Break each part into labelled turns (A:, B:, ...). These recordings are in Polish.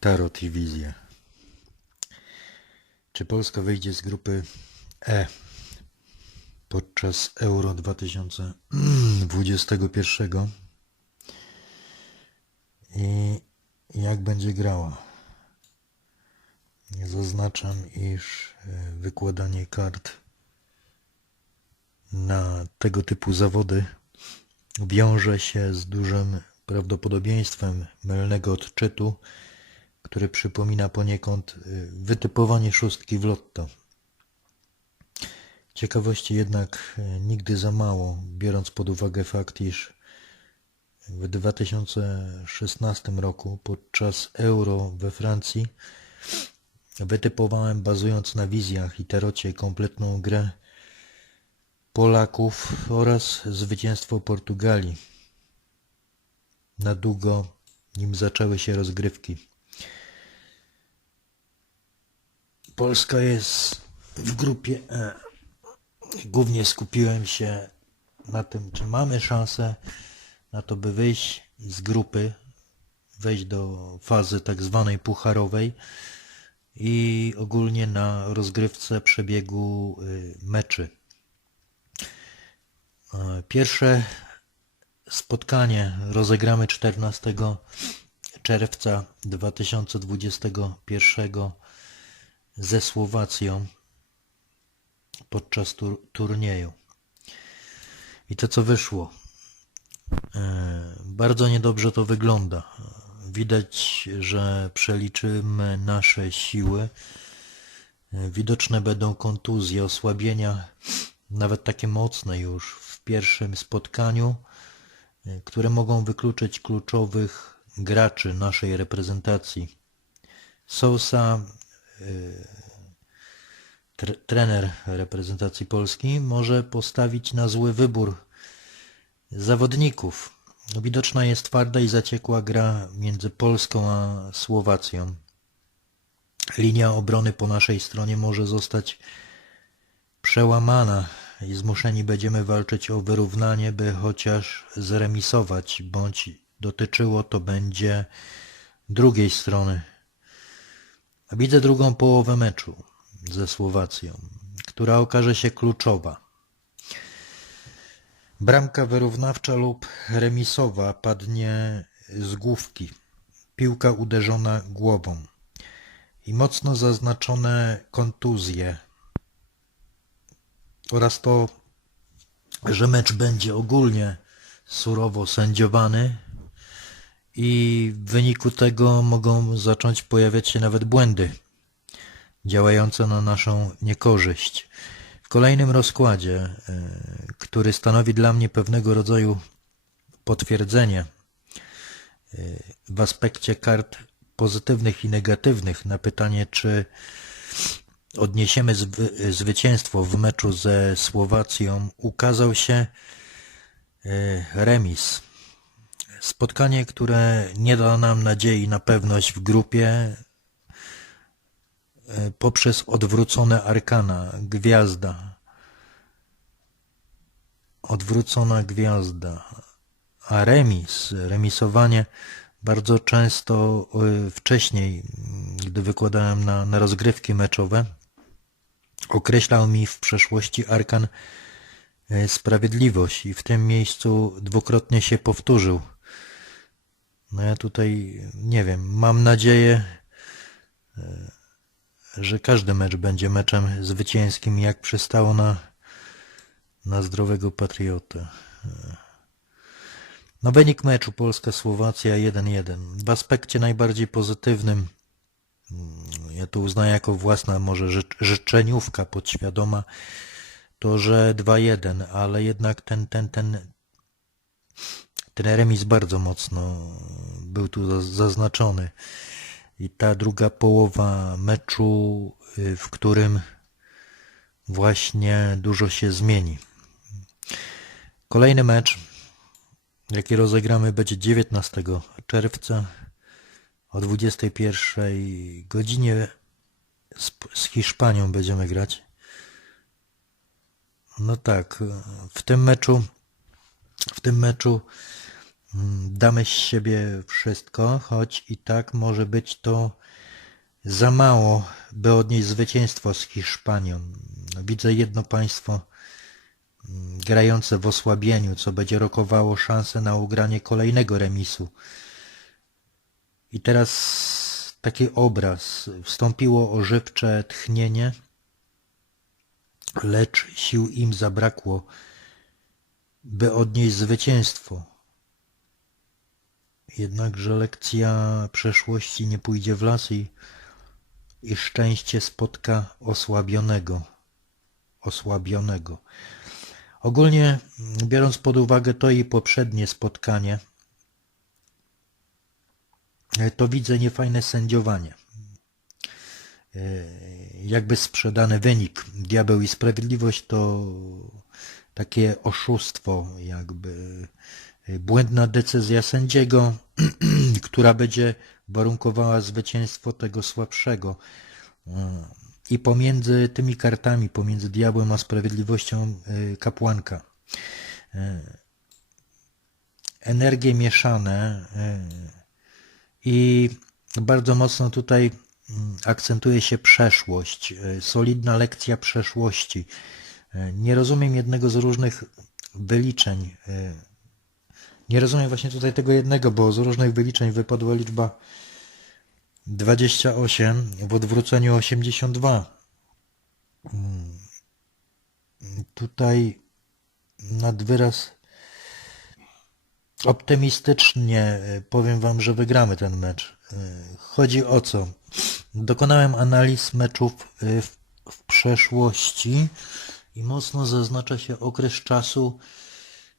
A: Tarot i wizje. Czy Polska wyjdzie z grupy E podczas Euro 2021? I jak będzie grała? Zaznaczam, iż e, wykładanie kart na tego typu zawody wiąże się z dużym prawdopodobieństwem mylnego odczytu, który przypomina poniekąd y, wytypowanie szóstki w lotto. Ciekawości jednak y, nigdy za mało, biorąc pod uwagę fakt, iż w 2016 roku podczas Euro we Francji wytypowałem bazując na wizjach i tarocie kompletną grę Polaków oraz zwycięstwo Portugalii na długo, nim zaczęły się rozgrywki. Polska jest w grupie E. Głównie skupiłem się na tym, czy mamy szansę na to, by wyjść z grupy, wejść do fazy tak zwanej pucharowej i ogólnie na rozgrywce przebiegu y, meczy. E, Pierwsze spotkanie rozegramy 14 czerwca 2021 ze Słowacją podczas tur turnieju. I to co wyszło. E, Bardzo niedobrze to wygląda. Widać, że przeliczymy nasze siły. E, Widoczne będą kontuzje, osłabienia, nawet takie mocne już w pierwszym spotkaniu, e, które mogą wykluczyć kluczowych graczy naszej reprezentacji. Sousa, tre- trener reprezentacji Polski, może postawić na zły wybór zawodników. Widoczna jest twarda i zaciekła gra między Polską a Słowacją. Linia obrony po naszej stronie może zostać przełamana i zmuszeni będziemy walczyć o wyrównanie, by chociaż zremisować, bądź dotyczyło to będzie drugiej strony. Widzę drugą połowę meczu ze Słowacją, która okaże się kluczowa. Bramka wyrównawcza lub remisowa padnie z główki. Piłka uderzona głową i mocno zaznaczone kontuzje oraz to, że mecz będzie ogólnie surowo sędziowany i w wyniku tego mogą zacząć pojawiać się nawet błędy działające na naszą niekorzyść. W kolejnym rozkładzie, e, który stanowi dla mnie pewnego rodzaju potwierdzenie e, w aspekcie kart pozytywnych i negatywnych na pytanie, czy odniesiemy zwy, zwycięstwo w meczu ze Słowacją, ukazał się e, remis. Spotkanie, które nie da nam nadziei na pewność w grupie e, poprzez odwrócone arkana, gwiazda. Odwrócona gwiazda. A remis, remisowanie bardzo często e, wcześniej, gdy wykładałem na, na rozgrywki meczowe, określał mi w przeszłości arkan e, sprawiedliwość i w tym miejscu dwukrotnie się powtórzył. No ja tutaj nie wiem, mam nadzieję, e, że każdy mecz będzie meczem zwycięskim, jak przystało na, na zdrowego patriotę. E, No wynik meczu Polska-Słowacja 1-1. W aspekcie najbardziej pozytywnym, mm, ja to uznaję jako własna może życz, życzeniówka podświadoma, to że 2-1, ale jednak ten, ten, ten, ten remis bardzo mocno był tu za- zaznaczony. I ta druga połowa meczu, y, w którym właśnie dużo się zmieni. Kolejny mecz, jaki rozegramy, będzie 19 czerwca o 21 godzinie. Z, z Hiszpanią będziemy grać. No tak, w tym meczu, w tym meczu damy z siebie wszystko, choć i tak może być to za mało, by odnieść zwycięstwo z Hiszpanią. Widzę jedno państwo mm, grające w osłabieniu, co będzie rokowało szansę na ugranie kolejnego remisu. I teraz taki obraz. Wstąpiło ożywcze tchnienie, lecz sił im zabrakło, by odnieść zwycięstwo. Jednakże lekcja przeszłości nie pójdzie w las i, i szczęście spotka osłabionego. Osłabionego. Ogólnie biorąc pod uwagę to i poprzednie spotkanie, to widzę niefajne sędziowanie. E, Jakby sprzedany wynik. Diabeł i sprawiedliwość to takie oszustwo, jakby błędna decyzja sędziego, która będzie warunkowała zwycięstwo tego słabszego. E, I pomiędzy tymi kartami, pomiędzy diabłem a sprawiedliwością e, kapłanka. Energie mieszane i bardzo mocno tutaj mm, akcentuje się przeszłość, solidna lekcja przeszłości. Nie rozumiem jednego z różnych wyliczeń. Nie rozumiem właśnie tutaj tego jednego, bo z różnych wyliczeń wypadła liczba 28 w odwróceniu 82. Mm, Tutaj nad wyraz optymistycznie e, powiem Wam, że wygramy ten mecz. E, Chodzi o co? Dokonałem analiz meczów e, w, w przeszłości i mocno zaznacza się okres czasu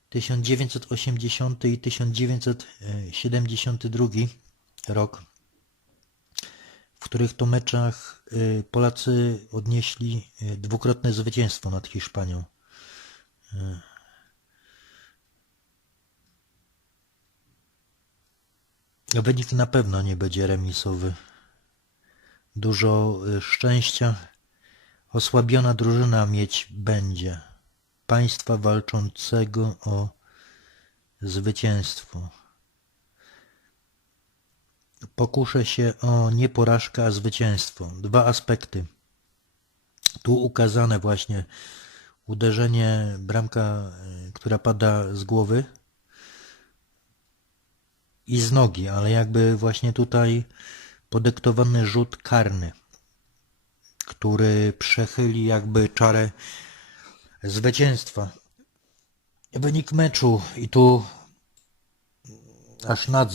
A: 1980 i 1972 rok, w których to meczach e, Polacy odnieśli e, dwukrotne zwycięstwo nad Hiszpanią. Wynik na pewno nie będzie remisowy. Dużo y, szczęścia. Osłabiona drużyna mieć będzie. Państwa walczącego o zwycięstwo. Pokuszę się o nie porażkę, a zwycięstwo. Dwa aspekty. Tu ukazane właśnie uderzenie bramka, y, która pada z głowy i z nogi, ale jakby właśnie tutaj podyktowany rzut karny, który przechyli jakby czarę zwycięstwa. Wynik meczu i tu aż, nad,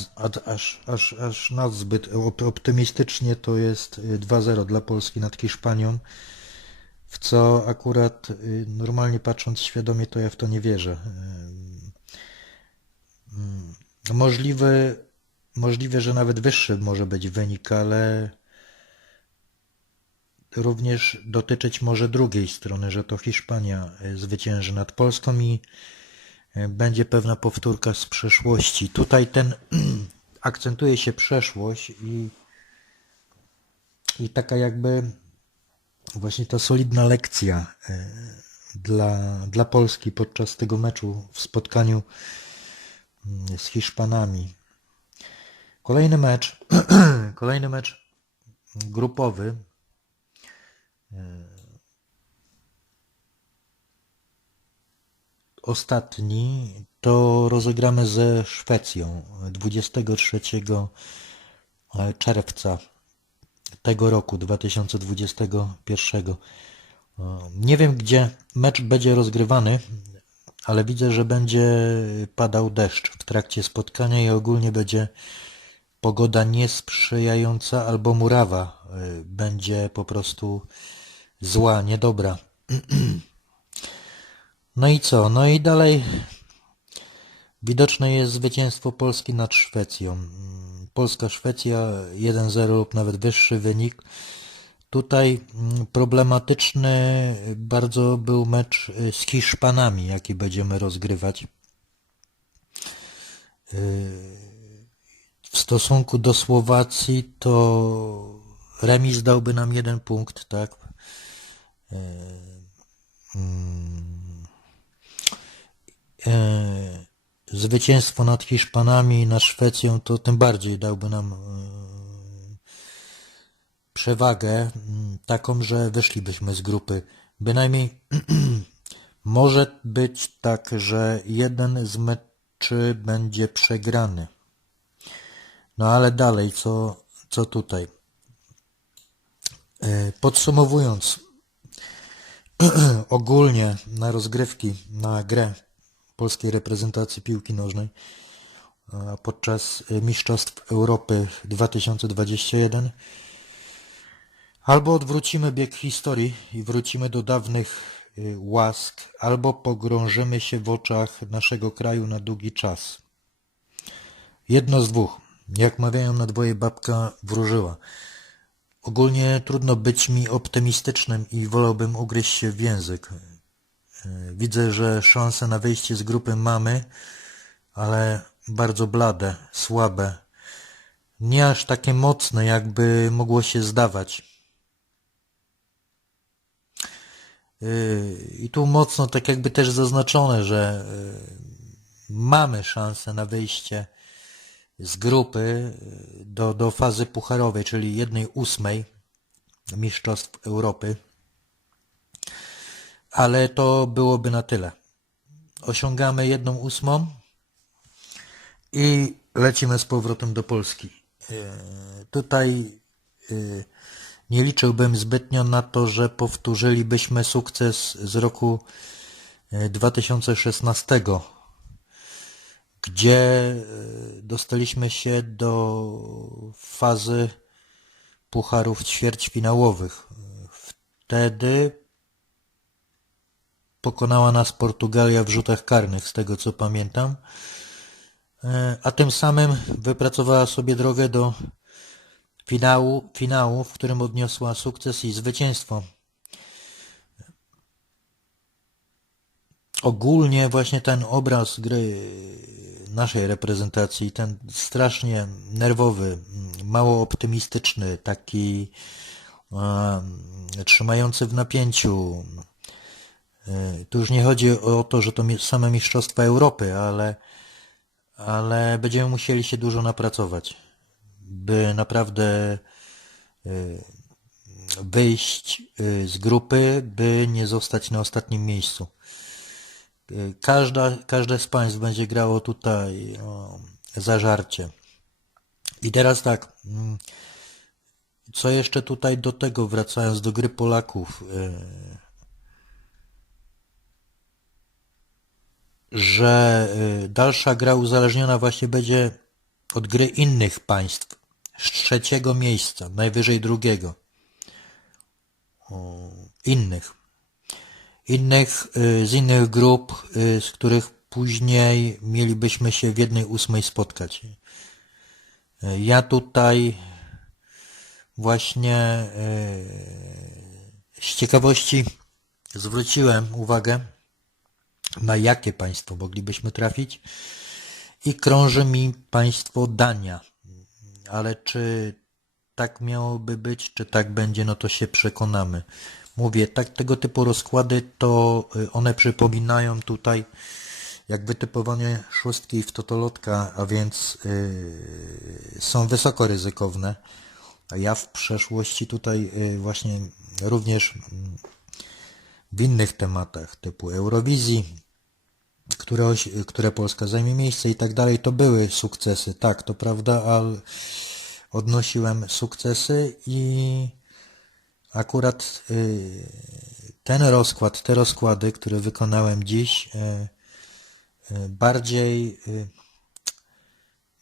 A: aż, aż, aż nadzbyt op- optymistycznie to jest y, 2-0 dla Polski nad Hiszpanią, w co akurat y, normalnie patrząc świadomie to ja w to nie wierzę. Ym, Możliwe, możliwe, że nawet wyższy może być wynik, ale również dotyczyć może drugiej strony, że to Hiszpania y, zwycięży nad Polską i y, będzie pewna powtórka z przeszłości. Tutaj ten akcentuje się przeszłość i, i taka jakby właśnie ta solidna lekcja y, dla, dla Polski podczas tego meczu w spotkaniu mm, z Hiszpanami. Kolejny mecz, kolejny mecz grupowy. Ostatni to rozegramy ze Szwecją 23 czerwca tego roku 2021. Nie wiem, gdzie mecz będzie rozgrywany, ale widzę, że będzie padał deszcz w trakcie spotkania i ogólnie będzie pogoda niesprzyjająca albo murawa będzie po prostu zła, niedobra. No i co? No i dalej widoczne jest zwycięstwo Polski nad Szwecją. Polska-Szwecja 1-0 lub nawet wyższy wynik. Tutaj mm, problematyczny bardzo był mecz y, z Hiszpanami, jaki będziemy rozgrywać. Y, W stosunku do Słowacji to remis dałby nam jeden punkt, tak? Mm, y, zwycięstwo nad Hiszpanami i nad Szwecją to tym bardziej dałby nam e, przewagę taką, że wyszlibyśmy z grupy. Bynajmniej może być tak, że jeden z meczy będzie przegrany. No ale dalej, co, co tutaj? E, Podsumowując, ogólnie na rozgrywki, na grę polskiej reprezentacji piłki nożnej e, podczas e, Mistrzostw Europy 2021 albo odwrócimy bieg historii i wrócimy do dawnych y, łask, albo pogrążymy się w oczach naszego kraju na długi czas. Jedno z dwóch. Jak mawiają na dwoje babka wróżyła. Ogólnie trudno być mi optymistycznym i wolałbym ugryźć się w język. Y, Widzę, że szanse na wyjście z grupy mamy, ale bardzo blade, słabe. Nie aż takie mocne, jakby mogło się zdawać. Yy, I tu mocno tak jakby też zaznaczone, że yy, mamy szansę na wyjście z grupy yy, do, do fazy pucharowej, czyli jednej ósmej Mistrzostw Europy. Ale to byłoby na tyle. Osiągamy jedną ósmą i lecimy z powrotem do Polski. Yy, Tutaj yy, nie liczyłbym zbytnio na to, że powtórzylibyśmy sukces z roku e, 2016, gdzie e, dostaliśmy się do fazy pucharów ćwierćfinałowych. Wtedy pokonała nas Portugalia w rzutach karnych, z tego co pamiętam, E, a tym samym wypracowała sobie drogę do finału, finału, w którym odniosła sukces i zwycięstwo. Ogólnie właśnie ten obraz gry naszej reprezentacji, ten strasznie nerwowy, mało optymistyczny, taki e, trzymający w napięciu. E, tu już nie chodzi o to, że to same Mistrzostwa Europy, ale, ale będziemy musieli się dużo napracować by naprawdę y, wyjść y, z grupy, by nie zostać na ostatnim miejscu. Każda, każde z państw będzie grało tutaj o, zażarcie. I teraz tak, mm, co jeszcze tutaj do tego, wracając do gry Polaków, że dalsza gra uzależniona właśnie będzie od gry innych państw z trzeciego miejsca, najwyżej drugiego. O, innych. Innych, y, z innych grup, y, z których później mielibyśmy się w jednej ósmej spotkać. Y, Ja tutaj właśnie z ciekawości zwróciłem uwagę, na jakie państwo moglibyśmy trafić i krąży mi państwo Dania. Ale czy tak miałoby być, czy tak będzie, no to się przekonamy. Mówię, tak tego typu rozkłady to y, one przypominają tutaj jak wytypowanie szóstki w totolotka, a więc yy, są wysoko ryzykowne. A ja w przeszłości tutaj yy, właśnie również mm, w innych tematach typu Eurowizji, które, które Polska zajmie miejsce i tak dalej, to były sukcesy, tak, to prawda, ale odnosiłem sukcesy i akurat y, ten rozkład, te rozkłady, które wykonałem dziś, y, y, bardziej y,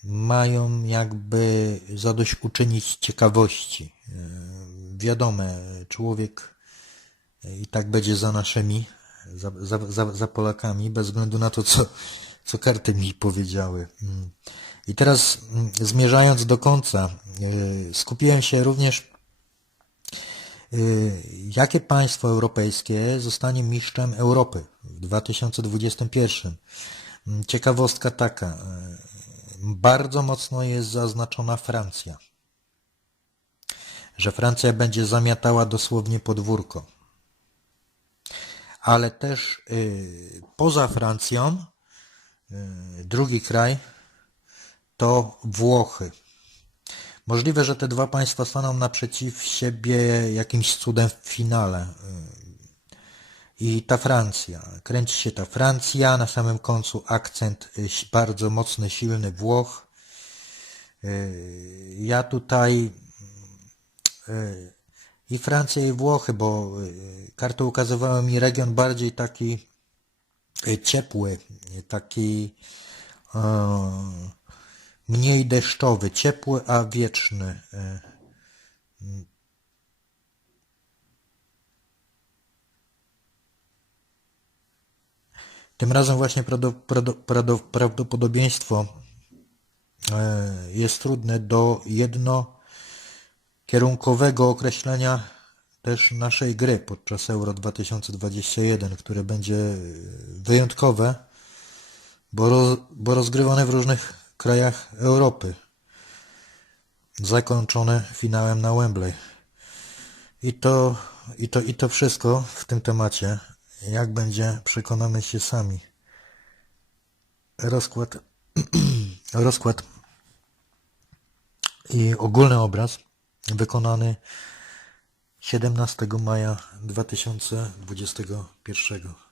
A: mają jakby zadośćuczynić ciekawości. Y, Wiadome, człowiek i tak będzie za naszymi, za, za, za, Polakami, bez względu na to, co, co karty mi powiedziały. Mm. I teraz mm, zmierzając do końca, skupiłem się również, jakie państwo europejskie zostanie mistrzem Europy w 2021. Mm, Ciekawostka taka, y, bardzo mocno jest zaznaczona Francja, że Francja będzie zamiatała dosłownie podwórko ale też y, poza Francją Y, Drugi kraj to Włochy. Możliwe, że te dwa państwa staną naprzeciw siebie jakimś cudem w finale. I ta Francja. Kręci się ta Francja, na samym końcu akcent y, bardzo mocny, silny Włoch. Y, Ja tutaj y, i Francja i Włochy, bo karty ukazywały mi region bardziej taki ciepły, taki e, mniej deszczowy, ciepły, a wieczny. y. Tym razem właśnie prawdo- prawdo- prawdo- prawdopodobieństwo e, jest trudne do jednokierunkowego określenia też naszej gry podczas Euro 2021, które będzie e, wyjątkowe, bo, bo rozgrywane w różnych krajach Europy. Zakończone finałem na Wembley. I to, i to, i to wszystko w tym temacie. Jak będzie, przekonamy się sami. Rozkład, rozkład i ogólny obraz wykonany 17 maja 2021